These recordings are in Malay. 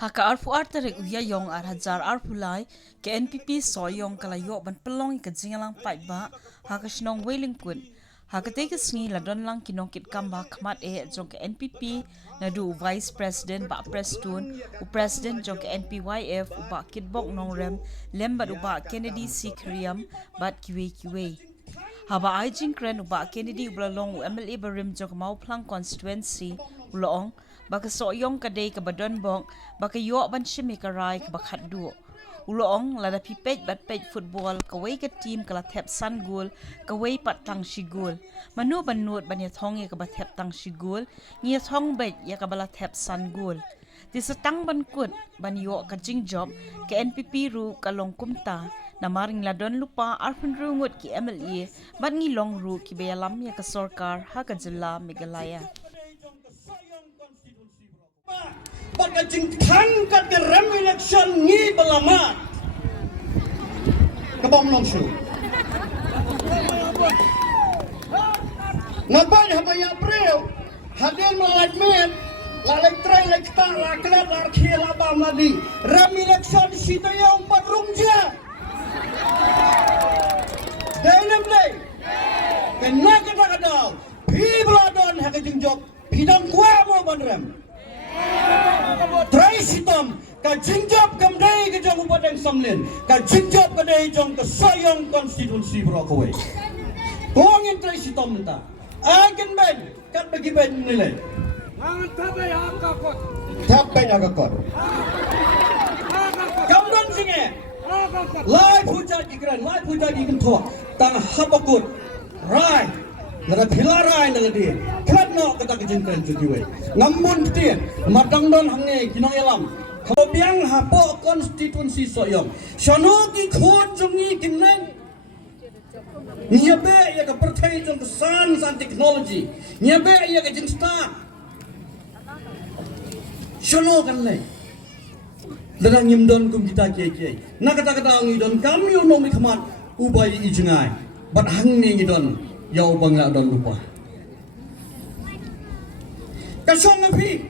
Haka arfu artarek uya yong ar hajar arpulai ke NPP soyong kalayo ban pelong ke jingalang pai ba haka shnong wailing pun haka teke sngi la don lang kinongkit kamba khmat jong ke NPP na du vice president ba prestun u president jong ke NPYF u ba kitbok nongrem lembat u ba Kennedy C Kriam bat kiwe haba aijing kren u ba Kennedy ublong u MLA barim jong mau plang constituency ulong baka soyong kadai ka badon bong baka yo ban shimi ka rai ka bakhat du ulong lada pipet bat pet football ka wei ka team kala thep san gol ka wei pat tang shigol manu ban not ban ya thong ya ka ba thep tang shigol ngi thong bet ya ka bala thep san gol ti satang ban kut ban yo ka jing job ka NPP ru ka long kumta na maring ladon lupa arpun rungut ki MLA ban ngi long ru ki beyalam ya ka sarkar ha ka jilla Meghalaya Baka jingkan kat ke rem election ni belama kebom langsung ngapai haba ya April hadir melalak met lalek trai lek tak laklat larki labam ladi rem election sita yang padrung je dalam lay kena kadang pi beladon hak jingjok bidang kuah mo banrem try sitom ka jingjop kamdai ke jong upadang samlin ka jingjop kadai jong ke sayang konstitusi Brokaway tongin try sitom nta agen ben kat bagi ben nilai Jangan tabe akakot. tapen agakot kamdon singe Akakot. lai puja dikran lai puja dikentua tang habakut right nada pilarai nada dia kratno kata kejengkan judiwe ngamun dia madang don hangne kinong elam kalau biang hapo konstitusi soyong sono ki khon jongi kinlen nyabe ya ka pertai jong san teknologi nyabe ya ka jingsta sono kan le dadang nyimdon kum kita kiai na kata ngi don kami unomi khamat ubai ijngai bat hangne ngi don yau bangla don lupa kasong api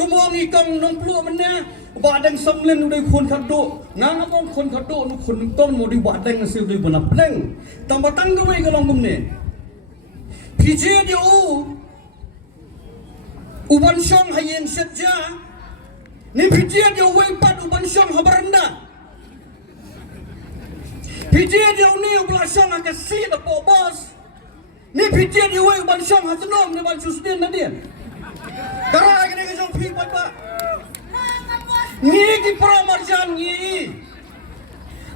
kumongi kong nong plu mena badang samlen udai khon khado nang among khon khado nu khon ton mo di badang sil di bana pleng tambah tanggo wei galong bumne pije dia uban song hayen setja ni pije dia wei pat uban song habaranda pije dia ni ubla song akasi da bos ni pije dia wei uban song hatnom ni ban susden na dia Kara kene ke jong pi ba. Ni ki promarjan ni.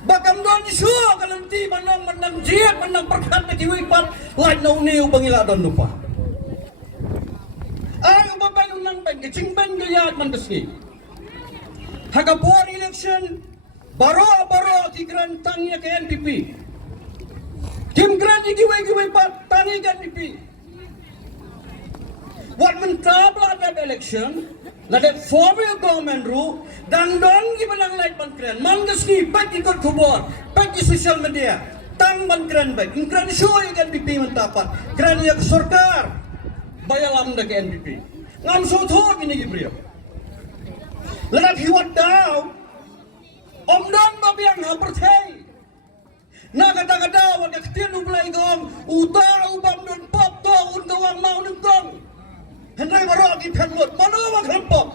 Bakam don su kalam ti manong manang jiat manang perkat ki wi pat lai no neu bangila don lupa. Ay babay nang ben ke chingben ke yat man kasi. Hakapor election baro ti gran tangya ke NPP. Kim gran ki wi pat tani ke NPP. What mentabla that election, that former government rule, dan don gibanang light bankren, mangaski pagi ikut kubur, pagi social media, tang bankren baik, ingkran show yang NPP mentapat, kran yang surkar, bayalam dah ke NPP, ngam so thor ini gibriyo. Lekat hiwat daw, don babiang hapertai, na kata wadah ketian ublai gong, uta ubam don pop to, untawang mau nengkong. Henry baru lagi penlut, mana orang kelompok?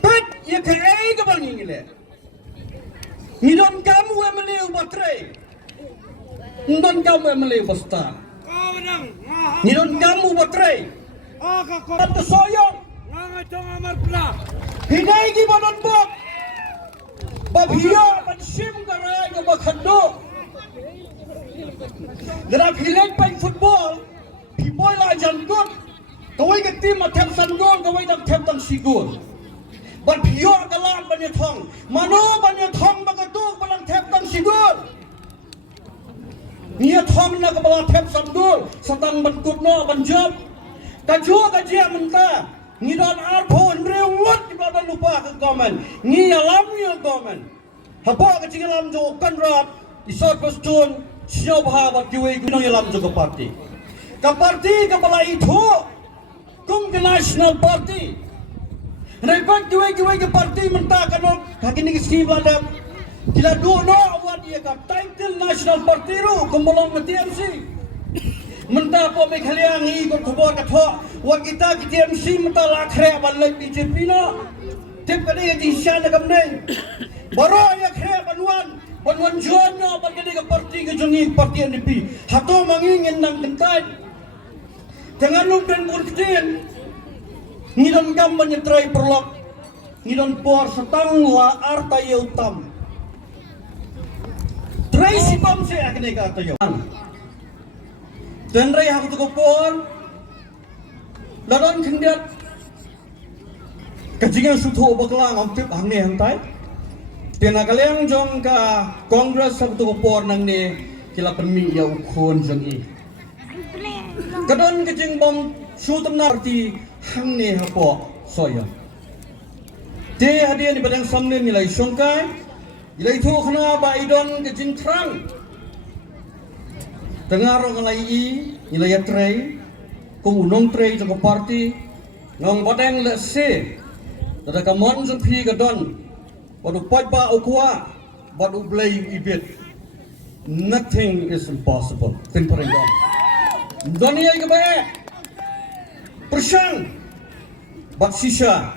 Pet, ya kaya ke bang ini le. Nidon kamu MLA ubatre, nidon kamu MLA ubasta. Kau menang. Nidon kamu ubatre. Akakot. Atau soyong, Ngangai tong amar pula. hidai ki badan bok. Babia, bansim karai ke bakhando. Gerap hilet main football. Boy la jangkut kawai ke tim atep sandol kawai dak tep tang sigul ban pio kalan ban thong mano ban thong bagatuk balang tep tang sigul nia thong na ka bala tep sandol satang ban kutno ban job ka jo ka je menta ni don arphon reungut di badan lupa ke government ni alam ni government haba ka jingalam jo kanrat di sort postun siau bahabat kiwe gunong alam jo ke parti ka parti ka bala itu kum ke national party Repat giwe ke parti mentah kanok hakini ke scheme ada. Kila dono awat ia ka title national party ru kembolong ke TMC. Mentah po me khaliang i ko khobor ka tho wa kita ki TMC mentah la khre ban le BJP no. Tip kadi di shan kam nei. Baro ya khre banwan juan no ban kadi ke parti ke jongi parti NDP. Hato mangingin nang kentai. Dengan nung dan burktin. Ngidon gam menyetrai perlok. Ngidon por setang la arta yautam. Trai sitom se akne ka tayo. Dan rai hak tu por. Ladon kendiat. Kajingan sutho baklang om tip hang ne hang tai. Tena kaleng jong ka Kongres hak tu por nang ne kila permi ya ukon jong i. Kadon kajing bom sutam narti hang ne hapo soya. Te hadiah ni badang samne nilai songkai, nilai tu kena ba idon kajing terang. Tengah orang nilai nilai tray, kung unong tray jang parti, ngong badang le se, tada kamon jang pi kadon, badu pat ba ukwa, badu blay ibit. Nothing is impossible. Temporary. Dunia ke baik. Persang bat sisa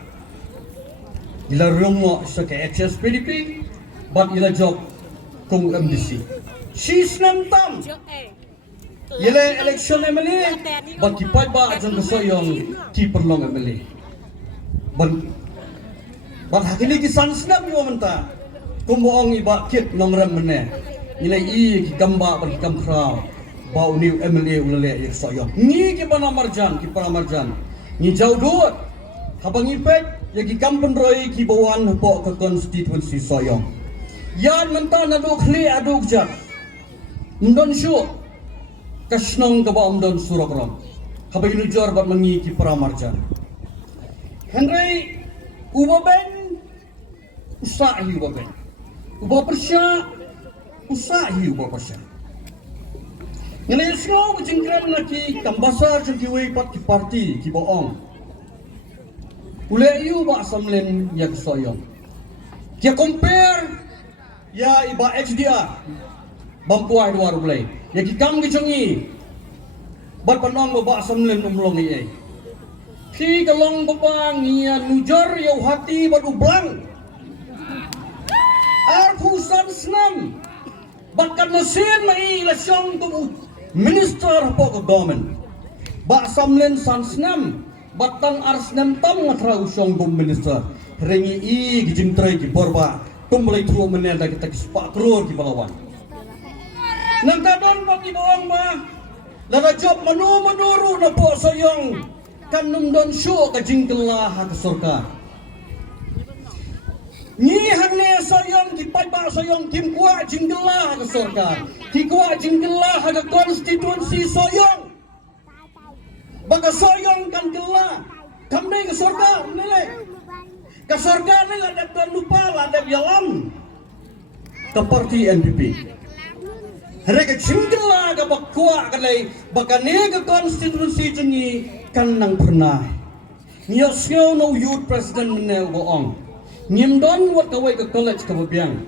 ila rungo sa ke HSPDP bat ila job kung MDC sis nam tam ila election emeli bat kipat ba jang kasoyong ki perlong emeli bat hakini ki sansnam yo menta kumboong iba kit nongram mene ila i ki gamba bat kam kraw bau ni MLA ulale ya soyo ni ki bana marjan ni jauh duat habang ipet ya ki kampun roi ki bawan po ke constituency soyo yan menta na do khli aduk jak ndon shu kasnong ka ba ndon surakram habang ni jor bat mangi ki paramarjan henry ubaben usahi ubaben ubapersya usahi ubapersya Nilai semua berjengkram lagi kambasar jengkiwai pat ki parti ki boong. Ulai yu ba samlen ya kesoyong. Kia compare ya iba HDR bampuai dua ulai. Ya ki kam ki jongi. Bat panong ba samlen umlong ni ai. Ki kalong babang ya nujar ya hati badu blang. Arfusan senam. Bahkan mesin mai la syong tu Minister po ke government ba samlen sansnam batang arsnam tam ngatra usong bom minister rengi i gijing trai ki borba tumlai thu menel da kita kispa kror ki balawan nang kadon bagi boong ba la job menuru na po soyong kan numdon syo ka jingkela ha ke surga ni hanne soyong ki paiba soyong kim kwa jingkela ke surga ki kwa jingkela ha ke konstitusi soyong baga soyong kan gela kamne ke surga nile ke surga ni ada tuan lupa ada yalam ke parti NPP mereka jingkela ke bakwa kalai baga ne ke konstitusi jengi kan nang pernah nyosyo no youth president ne boong Nyimdon wat kawai ke college ke babiang